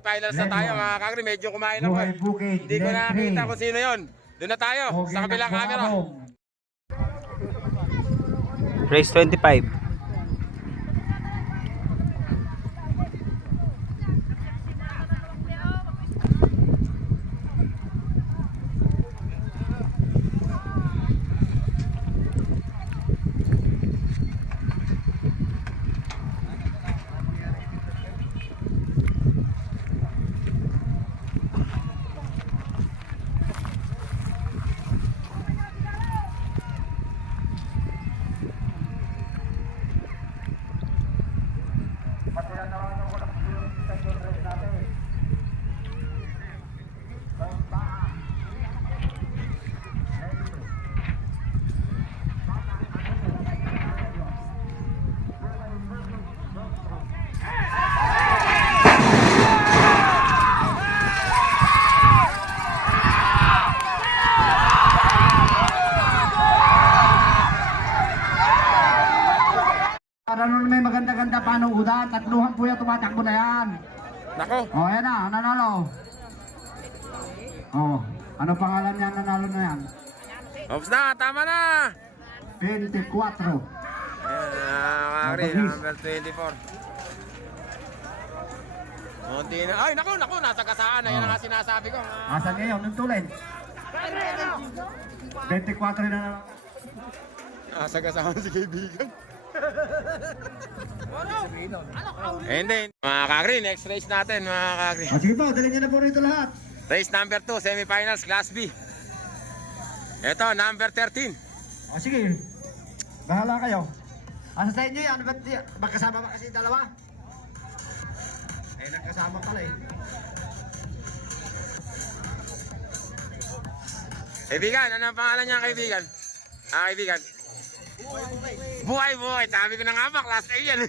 semi-finals na tayo mga kakri. Medyo kumain ako. Hindi ko nakakita kung sino yon. Doon na tayo, sa kabilang camera. Race 25. Para nun may maganda-ganda panuudan, tatluhan po yung tumatakbo na yan. Nako. O, ayan na, nanalo. O, ano pangalan niya nanalo na yan? Ops na, tama na. 24. Kakri, number 24. Munti na. Ay, naku, nasa kasaan na yan ang sinasabi ko. Asan ngayon? Nung tulin? 24 na naman. Nasa kasama si kaibigan. Hindi. Mga kakri, next race natin mga kakri. O, sige po, dalhin niyo na po rito lahat. Race number 2, semifinals, Class B. Ito, number 13. O, sige. Bahala kayo. Asa sa inyo yan? Ba't magkasama ba kasi dalawa? Eh, nagkasama pala eh. Kaibigan, ano ang pangalan niya kaibigan? Kaibigan. Buhay. Sabi ko na nga ba, Class A yan.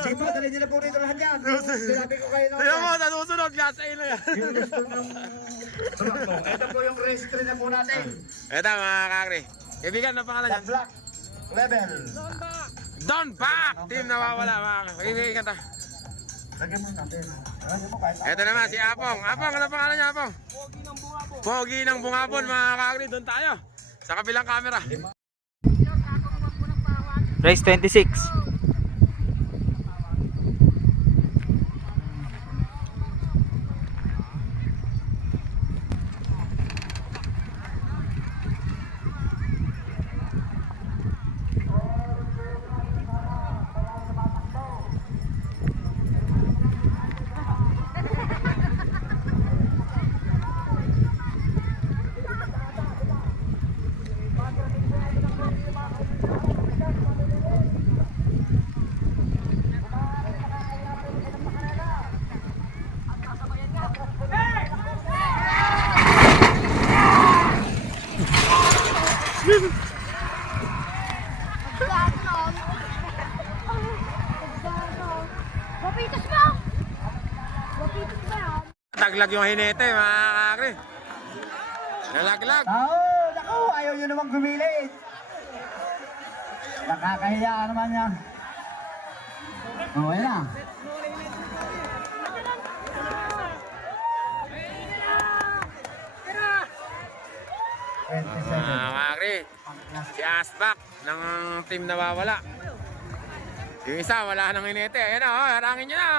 Sige po, dalhin niyo na po rito lahat yan. Sinabi ko kayo na. Tignan mo, sa susunod, Class A na yan. Yung listo ng tumakbo. Ito po yung race 3 na po natin. Ito mga kakri. Kaibigan, ano ang pangalan niya? Black level. Don Back! Team nawawala mga kakri. Kaibigan ta. Lagyan mo natin. Lagyan mo kahit Ito naman si Apong. Apong, ano ang pangalan niya Apong? Pogi ng Bungabon mga kakri. Doon tayo. Sa kabilang camera. Race 26. Taglag yung hinete mga kakri. Nalaglag. Naku, ayaw nyo naman gumilit. Nakakahiya naman yan. O, ayan na. Mga kakri. Si Asbak ng team nawawala. Yung isa wala nang hinete. Ayan na, harangin nyo na.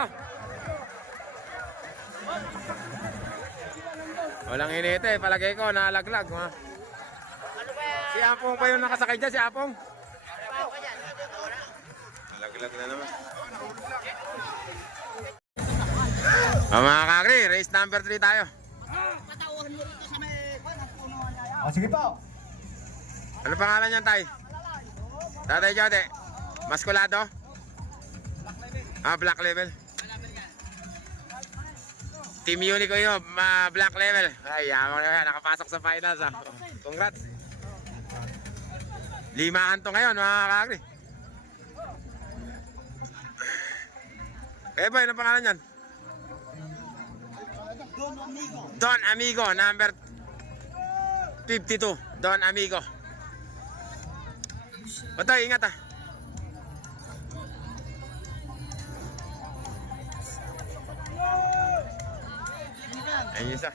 Walang hinete, palagay ko nalaglag. Si Apong pa yung nakasakay dyan, si Apong. Nalaglag na naman. Mga kakri, race number 3 tayo. O, sige po. Ano pangalan niyan, Tay? Tatay Jode. Maskulado? Black level. Team Unico yun, black level. Ay, nakapasok sa finals. Congrats. Limahan to ngayon, mga kakri. Eh boy, ano pangalan niyan? Don Amigo, number 52. Don Amigo. Otoy, ingat ah. Ayun isa.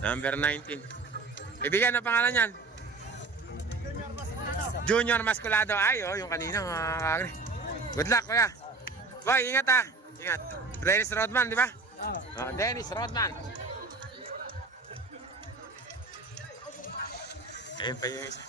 Number 19. Kaibigan, ang pangalan yan? Junior Masculado. Ay, oh, yung kanina mga kagre. Good luck, kuya. Boy, ingat ha. Ingat. Dennis Rodman, di ba? Oh, Dennis Rodman. Ayun pa yung isa.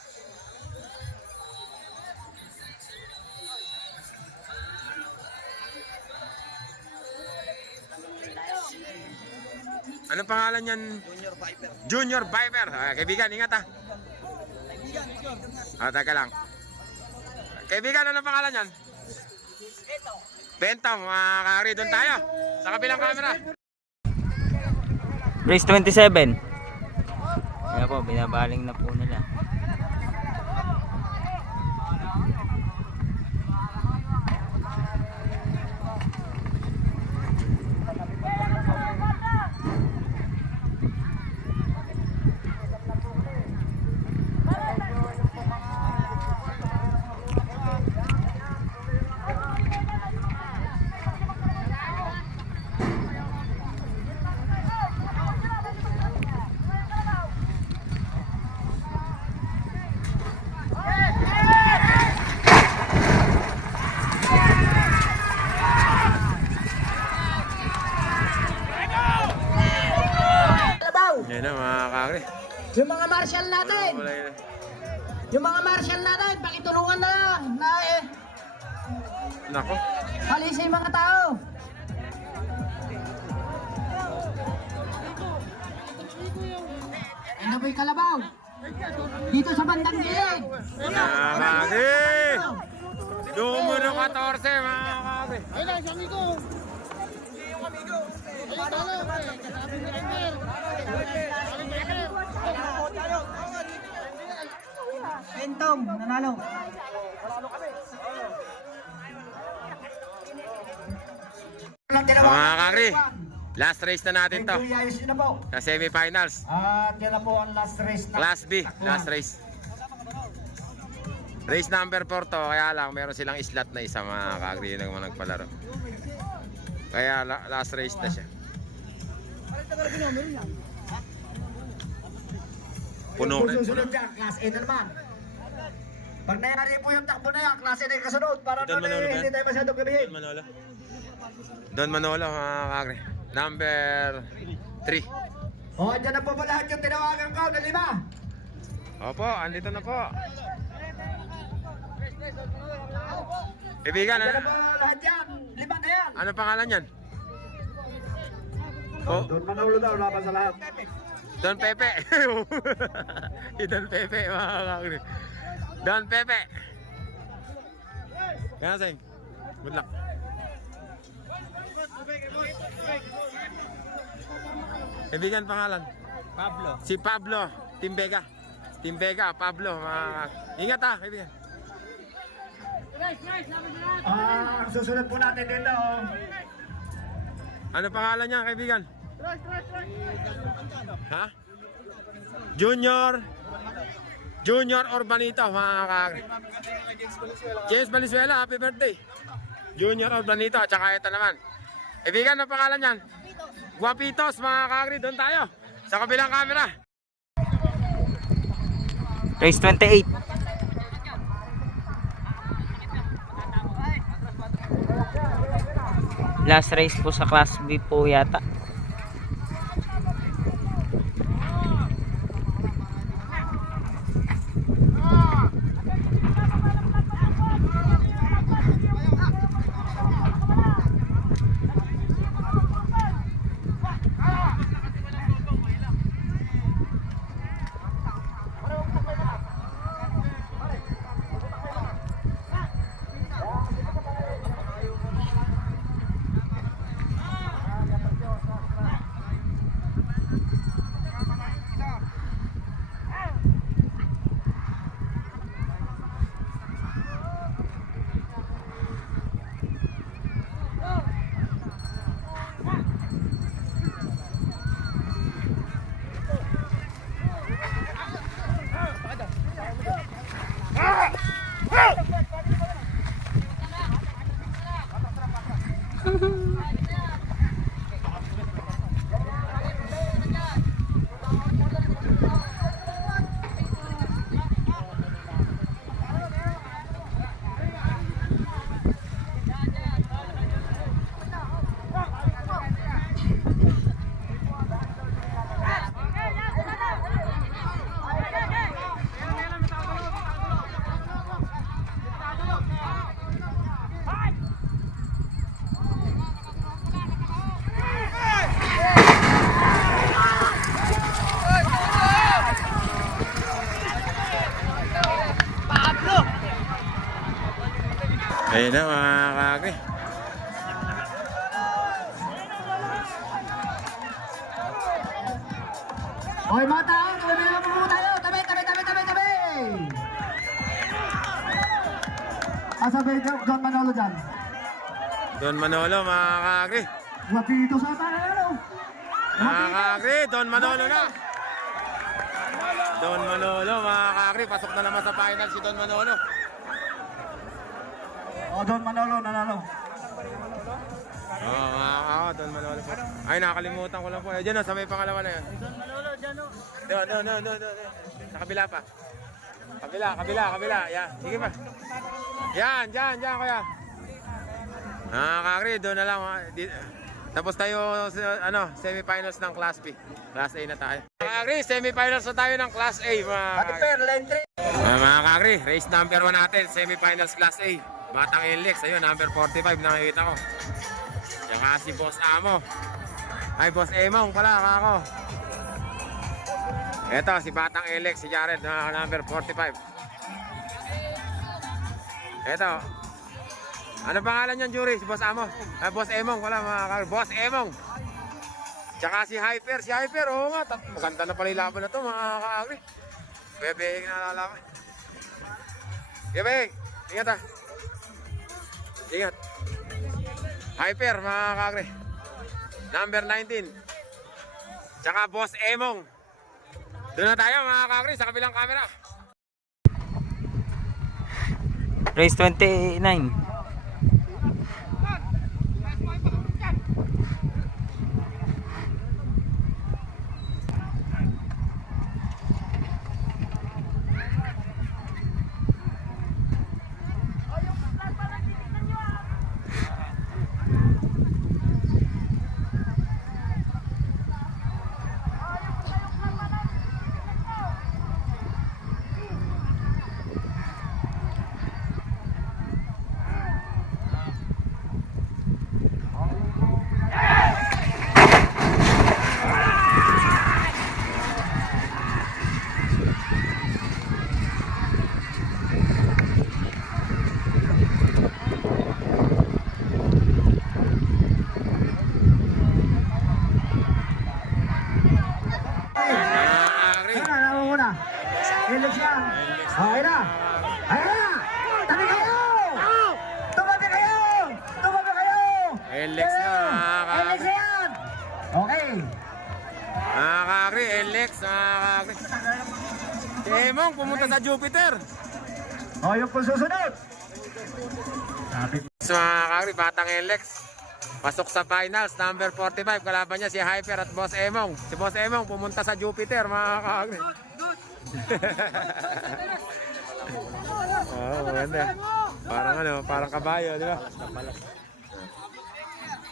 Anong pangalan yan? Junior Viper. Junior Viper. Kaibigan, ingat ha. Teka lang. Kaibigan, anong pangalan yan? Bentong. Mga kagre, doon tayo. Sa kabilang camera. Race 27. Kaya po, binabaling na po nila. Yan na mga kagre. Yung mga marshal natin, yung mga marshal natin, pakitulungan na lang na Nako. halisin yung mga tao. Ano ba yung kalabaw? Dito sa bandang gilid. Kagre. Numero 14 mga kagre. Bentong, nanalo. Mga kagre. Last race na natin to. Ayos na po. Sa semifinals. At yan na po ang last race na. Class B. Last race. Race number 4 to. Kaya lang meron silang slot na isa mga kagre. Yun ang mga nagpalaro. Kaya last race na siya. Puno rin. Susunod yan, class A na naman. Pag nangyari po yung takbo na yan, class A na yung kasunod. Para Don Manolo ba? hindi tayo masyadong gabihin. Don Manolo mga kagre. Number 3. O, andyan na po ba lahat yung tinawagan ko na 5? Opo, andito na po. Kaibigan, Andyan na po lahat yan. 5 na yan. ano pangalan yan? Oh, Don Manolo daw, laban sa lahat. Don Pepe. Si Don Pepe mga kagre. Don Pepe. Kaya sing. Good luck. Kaibigan pangalan? Pablo. Si Pablo. Team Vega. Team Vega, Pablo. Ingat ha, kaibigan. Ang susunod po natin dito. Ano pangalan niya, kaibigan? Ha? Junior Urbanito, mga kagre. James Valenzuela, happy birthday. Junior Urbanito, at saka ito naman. Kaibigan, ano pangalan niyan? Guapitos, mga kagre, doon tayo. Sa kabilang camera. Race 28. Last race po sa Class B po yata. Ayun na mga kakri. Hoy mga tao, tuloy na po tayo. Tabi, tabi, tabi, tabi, tabi. Sabi ka, John Manolo dyan. Don Manolo mga kakri. Guwapito sa tayo. Mga kakri, Don Manolo na. Don Manolo mga kakri. Pasok na naman sa final si Don Manolo. John Manolo, nanalo. Don Manolo po. Ay, nakalimutan ko lang po. Diyan na, sa may pangalawa na yan. Don Manolo, dyan o. No. Sa kabila pa. Kabila. Yan, sige pa. Yan, kuya. Kakri, doon na lang. Tapos tayo sa semifinals ng Class B. Class A na tayo. Kakri, semifinals na tayo ng Class A. Mga kakri, race number 1 natin. Semifinals Class A. Batang Alex, ayun, number 45 nakikita ko. Saka si Boss Amo. Ay, Boss Emong pala, kako. Eto, si Batang Alex, si Jared, number 45. Eto. Ano pangalan niyan, Jury? Si Boss Amo? Ay, Boss Emong pala, mga kakri. Boss Emong. Tsaka si Hyper. Si Hyper, oo nga. Maganda na pala yung laban na to, mga kakri. Bebeng na lalaban. Bebeng, ingat ha. Ingat. Hyper mga kakri. Number 19. Tsaka Boss Emong. Doon na tayo mga kakri sa kabilang camera. Race 29. Helix yan. Okay na. Ayan na. Tabi kayo. Tumabi kayo. Alex na mga Helix kakri. yan. Okay. Mga kakri, Alex mga kakri. Si Emong pumunta sa Jupiter. Yung kung susunod. So mga kakri, Batang Alex. Pasok sa finals, number 45. Kalaban niya si Hyper at Boss Emong. Si Boss Emong pumunta sa Jupiter mga kakri. Maganda. Parang kabayo, di ba?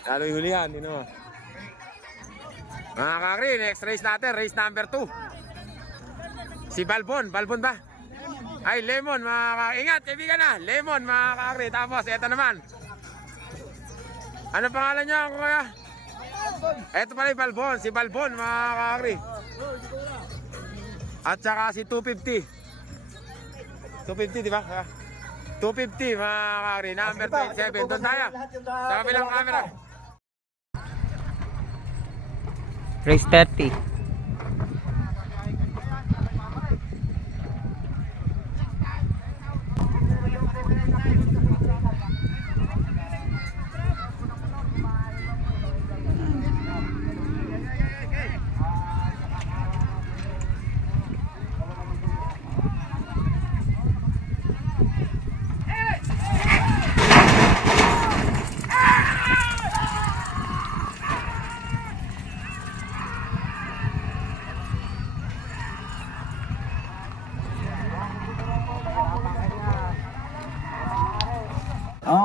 Lalo yung hulihan, di naman. Mga kakri, next race natin, race number 2. Si Balbon ba? Ay, Lemon, mga kakri. Ingat, kaibigan na. Lemon, mga kakri. Tapos, eto naman. Ano pangalan niya, kuya? Eto pala yung Balbon, si Balbon, mga kakri. At saka si 250. 250, di ba? 250, mga kakri. Number 27. Doon tayo. Sa kabilang camera. Race 30.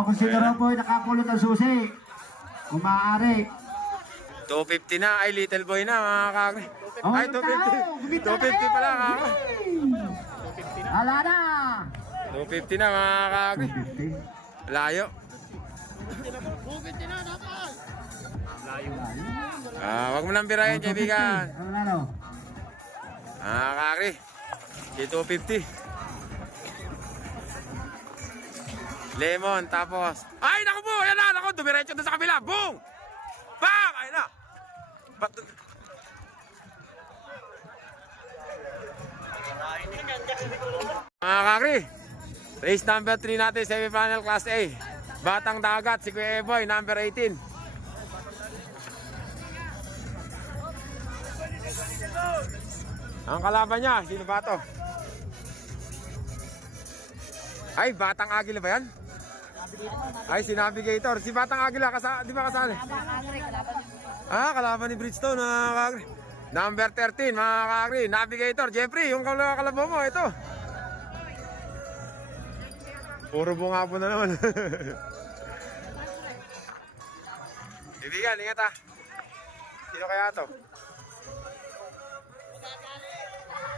Kung sino raw po nakakulot ng susi. Kung maaari. 250 na. Ay, little boy na, mga kakri. Ay, 250. 250 pala, kakri. Ala na! 250 na, mga kakri. 250. Layo. Wag mo nang birahin, kaibigan. Ano? Mga kakri. Si 250. Lemon, tapos... Ay, naku po! Ayan na! Naku, dumiretso doon sa kabila! Boom! Bang! Ayun na! Mga kakri, race number 3 natin, semi-final class A. Batang Dagat, si Kuya Eboy, number 18. Ang kalaban niya, sino ba to? Ay, Batang Agila ba yan? Ay, si Navigator. Si Batang Agila, di ba kasali? Ah, kalaban ni Bridgestone, mga kakri. Number 13, mga kakri. Navigator, Jeffrey, yung kalaban mo, ito. Puro bunga po na naman. Ibigan, ingat ha. Sino kaya to?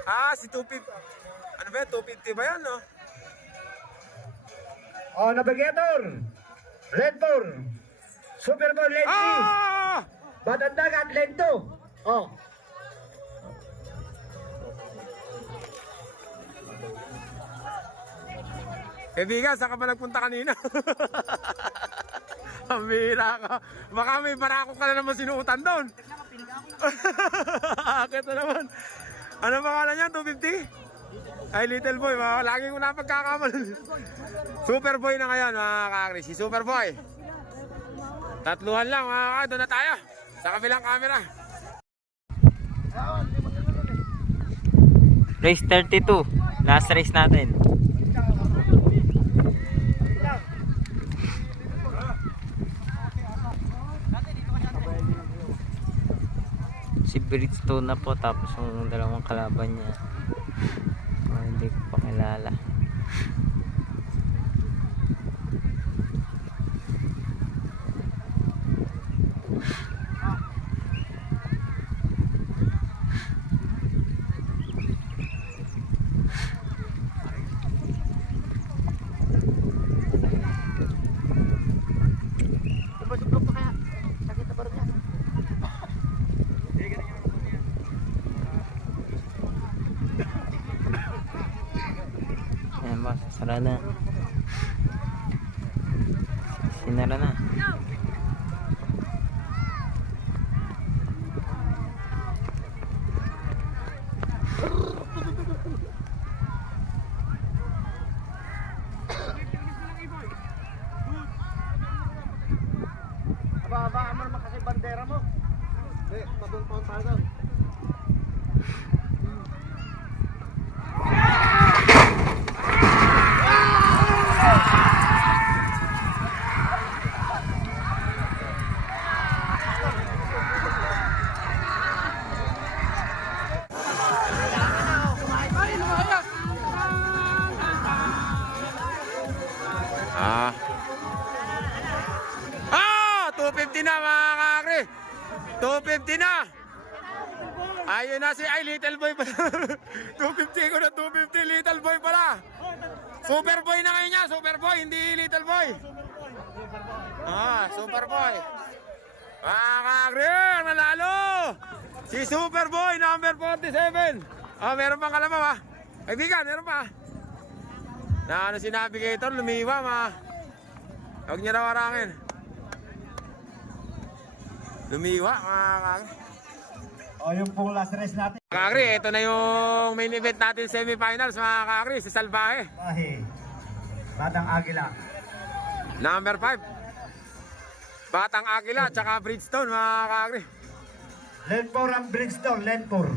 Ah, si 250. Ano ba yan? 250 ba yan, no? Oh, Navigator. Lane 4. Super Bowl Lane 3. Ah! Batang Dagat Lane 2. Oh. Kaibigan, saan ka ba nagpunta kanina? Ang bihira ka. Baka may barako ka na naman sinuutan doon. Akit na naman. Ano pangalan niya? 250? Ay, Little Boy. Lagi ko na pagkakamali. Super Boy na ngayon, mga kakri. Si Super Boy. Tatluhan lang, mga kakri. Doon na tayo. Sa kabilang camera. Race 32. Last race natin. Si Bridgestone na po, tapos yung dalawang kalaban niya. Hindi ko pa kilala. Ayan ba, sara na. Sinara na. Aba, mo naman kasi bandera mo. Eh, patuntaon tayo doon. Ah! 250 na, mga kakri. 250 na. Ayun na si Little Boy pala. 250 ko na, 250 Little Boy pala. Super Boy na ngayon niya, Super Boy, hindi Little Boy. Ah, Super Boy. Mga kakri, nanalo. Si Super Boy, number 47. Ah, meron pang kalabaw ha. Kaibigan, meron pa. Na ano si Navigator, lumiwa ma. Huwag niya na warangin. Lumiwa, mga kakri. Oh, yung pong last race natin. Mga kakri, ito na yung main event natin semifinals, mga kakri, si Salvaje. Bahe. Batang Agila. Number 5. Batang Agila, tsaka Bridgestone, mga kakri. Lane 4 ang Bridgestone, Lane 4.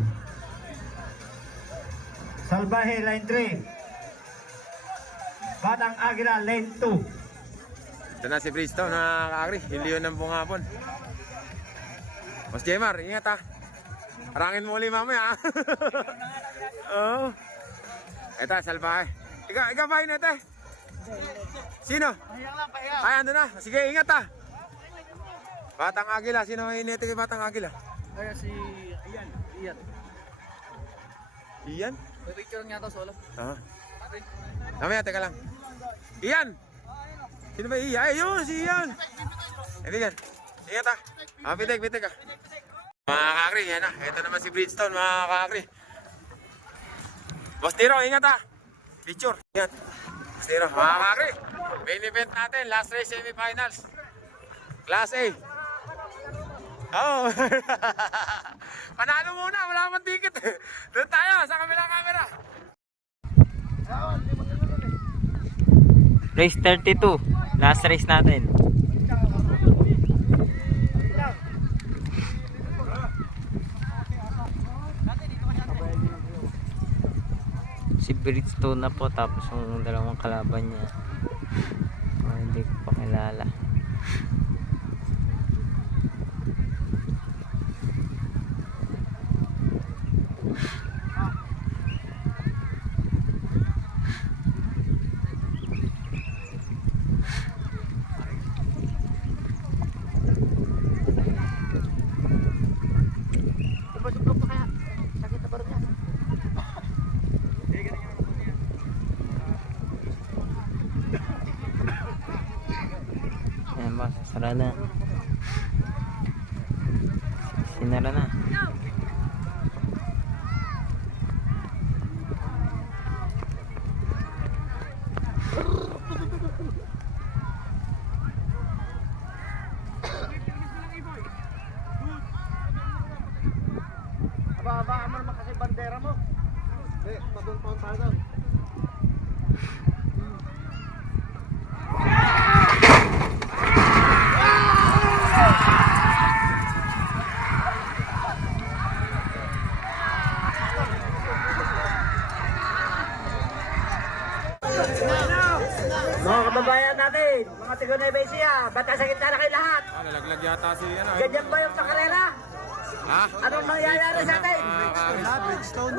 Salvaje, Lane 3. Batang Agila, Lane 2. Ito na si Bridgestone, mga kakri. Hindi yun ang bungapon. Mas Jemar, ingat ha. Arangin mo ulit mamaya ha. Oo. Ito, Salvaje. Ikaw ba yun ito? Sino? Ay, ando na. Sige, ingat ha. Batang Agila. Sino inito kay Batang Agila? Kaya si Ian. Ian? May picture nga to solo. Ah. Mamaya, teka lang. Ian! Sino ba Ian? Ay, yun, si Ian! Kaibigan, ingat ha. Bitig ha. Mga kakri, yan ha. Ito naman si Bridgestone, mga kakri. Boss Tiro, ingat ha. Picture, ingat. Boss Tiro, mga kakri. Main event natin, last race semifinals. Class A. Oh. Panalo muna, wala pang ticket. Doon tayo sa kabilang camera. Race 32. Last race natin. Si Bridgestone na po, tapos yung dalawang kalaban niya. Hindi ko pa kilala. Ayan ba, sasara na. Sinara na. Abaan mo naman kasi bandera mo. Maguntaon tayo doon. Mga kababayan natin, mga tigo-Nueva Ecija, bata sa gitna na kayo lahat. Nalaglag yata si ano. Ganyan ba yung pakarera? Ha? Anong nangyayari sa atin? Bridgestone.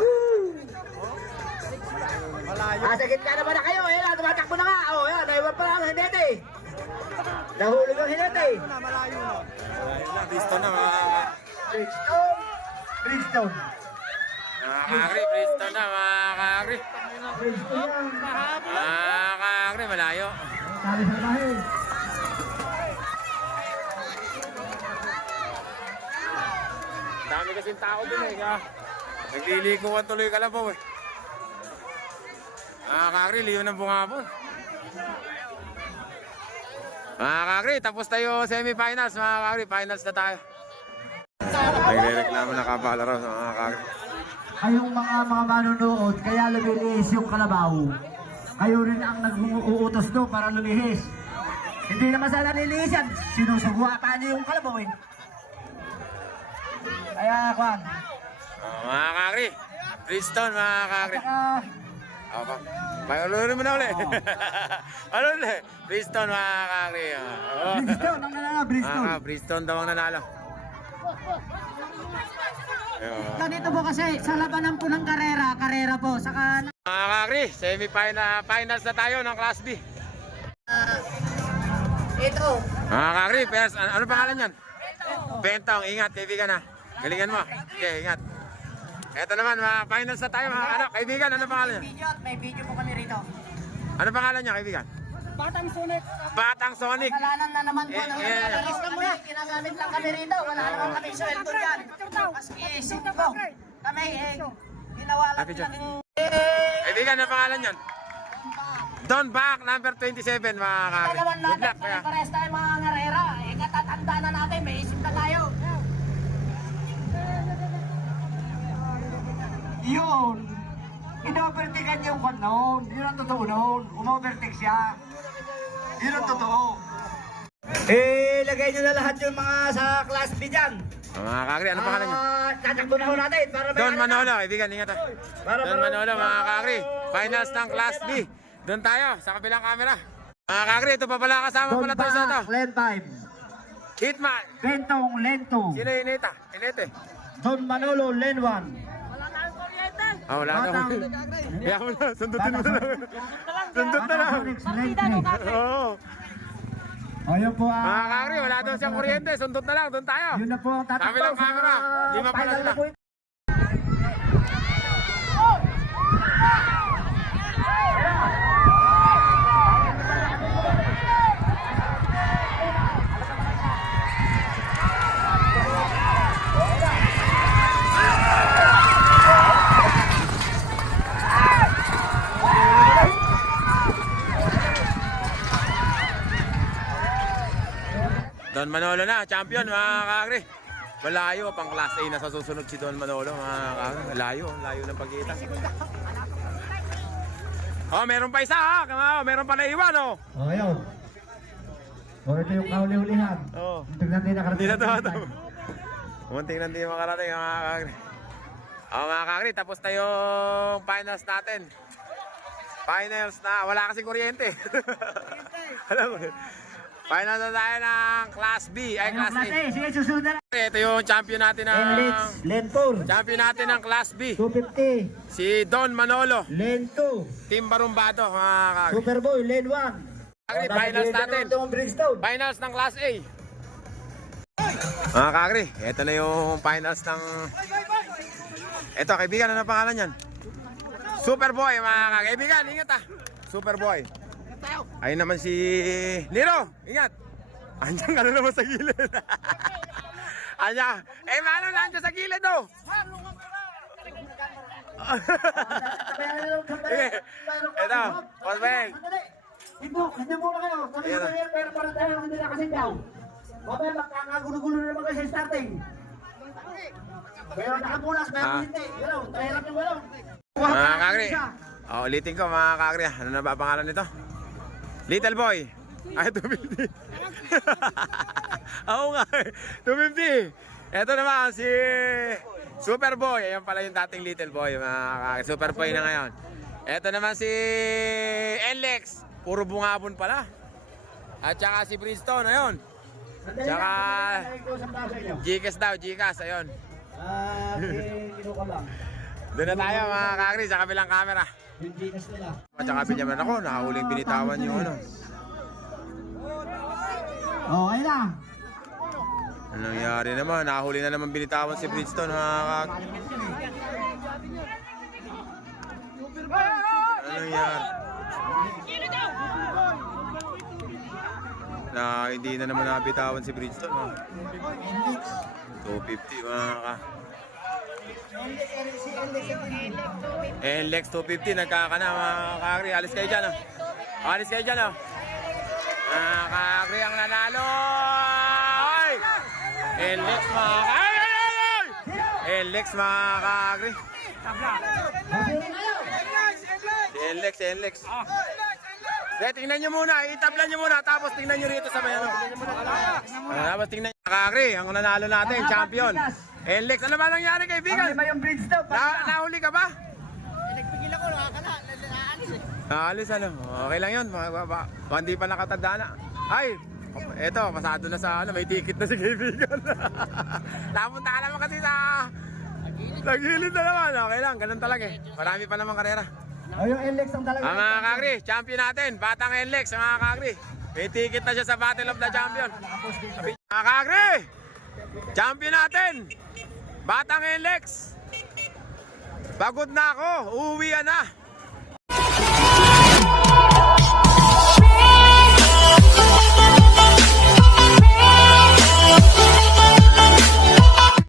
Sa gitna naman na kayo, eh, tumatakbo na nga. Oh, yan, naiwan pa lang ang hinete. Nahulog ang hinete. Bridgestone na Bridgestone. Bridgestone. mga kakri. Bridgestone na mga kakri. Bridgestone yan. Mga kakri, malayo. Sabi sa bahay. Dami kasing tao dun eh. Naglilikuan tuloy ka lang po eh. Mga kakri, liyo ng bungapon. Mga kakri, tapos tayo semifinals. Mga kakri, finals na tayo. Nagre-reklamo na kapalaro sa mga kakri. Kayong mga manunood, kaya lumilihis yung kalabaw. Kayo rin ang nag-uutos doon para lumihis. Hindi naman sana nilihis yan. Sinusugwata niyo yung kalabaw eh. Kaya, Kwan. Mga kakri, Bridgestone mga kakri. Opo. Ulit mo na ulit. Ano ulit? Bridgestone mga kakri. Bridgestone, ang nanalo, Bridgestone. Bridgestone daw ang nanalo. Ganito po kasi, sa labanan po ng karera po, saka... Mga kakri, semi-finals na tayo ng Class B. Ito. Mga kakri, ano pangalan yan? Bentong, ingat, kaibigan na. Galingan mo. Okay, ingat. Ito naman, mga finals na tayo, mga kaibigan, ano pangalan niya? May video po kami rito. Ano pangalan niya, kaibigan? Batang Sonic. Batang Sonic. Kalanan na naman po. Yeah. Lista mo na. Ginagamit lang kami rito. Wala naman kami sweldo dyan. Mas isip mo. Kami, ginawa lang namin. Kaibigan, ano pangalan niyan? Don Bak, number 27, mga kakri. Naman Good natin, luck, kaya. pares tayo mga ngarera. Katatanda na natin, may isip na tayo. Yun. Inovertigan yung kwan noon. Yun ang totoo noon. Umovertik siya. Yun ang totoo. Eh, lagay nyo na lahat yung mga sa Class B dyan. Mga kakri, ano pangalan niya? Tatakbo na ho natin. Para may Don ano na. Manolo, kaibigan, ingat ha. Don Manolo, mga kakri. Finals ng Class B. Doon tayo, sa kabilang camera. Mga kakri, ito pa pala kasama pala tayo sa ito. Len 5. Hitman. Bentong Len 2. Sino yung Ineta? Inete. Don Manolo Len 1. Ah, wala na. Batang. Kaya mo na, sundutin mo na lang. Sundot na lang. Oo. Ayun po ang... Mga kakri, wala doon siyang kuryente. Sundot na lang, doon tayo. Yun na po ang tatakbo Kabilang camera. Lima pala final sila. na po ito. Don Manolo na, champion mga kakri. Malayo, pang class A na sa susunod si Don Manolo mga kakri. Layo ng pagkita. Oh, meron pa isa ha. Meron pa naiwan oh. Oh, ayun. Oh, ito yung kauli-ulihan. Oh. Tingnan din nakarating. Hindi na ito. Munting na hindi makarating mga kakri. Oh mga kakri, tapos na yung finals natin. Finals na, wala kasing kuryente. Alam mo, finals na tayo ng Class B, ay Class A. Sige, susunod na lang. Ito yung champion natin ng... Lane 4. Champion natin ng Class B. 250. Si Don Manolo. Lane 2. Team Barumbado, mga kakri. Superboy, lane 1. Kakri, finals natin. Bridgestone. Finals ng Class A. Mga kakri, ito na yung finals ng... Ito, kaibigan, ano pangalan yan? Superboy, mga kaibigan, ingat ah. Superboy. Ayun naman si Nero, ingat. Andiyan ka na naman sa gilid. Andiyan. Mano, nandiyan sa gilid oh. Ito, Boss Beng. Ito, hindi muna kayo. Sabi ko na yan, pero parang tayo hindi nakasindaw. Mamaya magkakagulo-gulo na naman kayo sa starting. Pero nakapunas, pero hindi. Galaw, tahirap yung galaw. Mga kakri. Ulitin ko mga kakri. Ano na ba pangalan nito? Little Boy. Ay, 250. Oo nga. 250. Ito naman si Superboy. Ayan pala yung dating Little Boy. Mga kakri. Superboy na ngayon. Ito naman si Enlex. Puro bungabon pala. At saka si Bridgestone. Ayun. Tsaka Gcash daw. Gcash. Ayun. Kinuha lang. Doon na tayo mga kakri sa kabilang camera. Yung Gcash nila. At saka binyaman ako, nakahuling binitawan yung ano. Oh, ayun na. Ano nangyari naman? Nakahuli na naman binitawan si Bridgestone mga kakri. Ano nangyari? Hindi na naman nabitawan si Bridgestone. 250 mga kakri. Lex 250 nagkakana mga kakri. Alis kayo dyan oh. Alis kayo dyan oh. Mga kakri ang nanalo. Ay! Lex mga kakri. Lex mga kakri. Lex. Tingnan nyo muna. Itablan nyo muna. Tapos tingnan nyo rito sa may ano. Tapos tingnan nyo. Kakri, ang nanalo natin. Champion. Lex, ano ba nangyari kay Vigan? Ano ba yung Bridgestone? Nahuli ka ba? Nagpigil ako, naalis eh. Naalis ano? Okay lang yun. Hindi pa nakatanda na. Ay! Eto, pasado na sa ano. May ticket na si kaibigan. Napunta ka naman kasi sa... Nagilid na naman. Okay lang, ganun talaga eh. Marami pa naman karera. Oh, yung Enlex ang talaga. Mga kakri, champion natin. Batang Enlex, mga kakri. May ticket na siya sa Battle of the Champion. Mga kakri! Champion natin! Batang Enlex! Pagod na ako, uuwi na.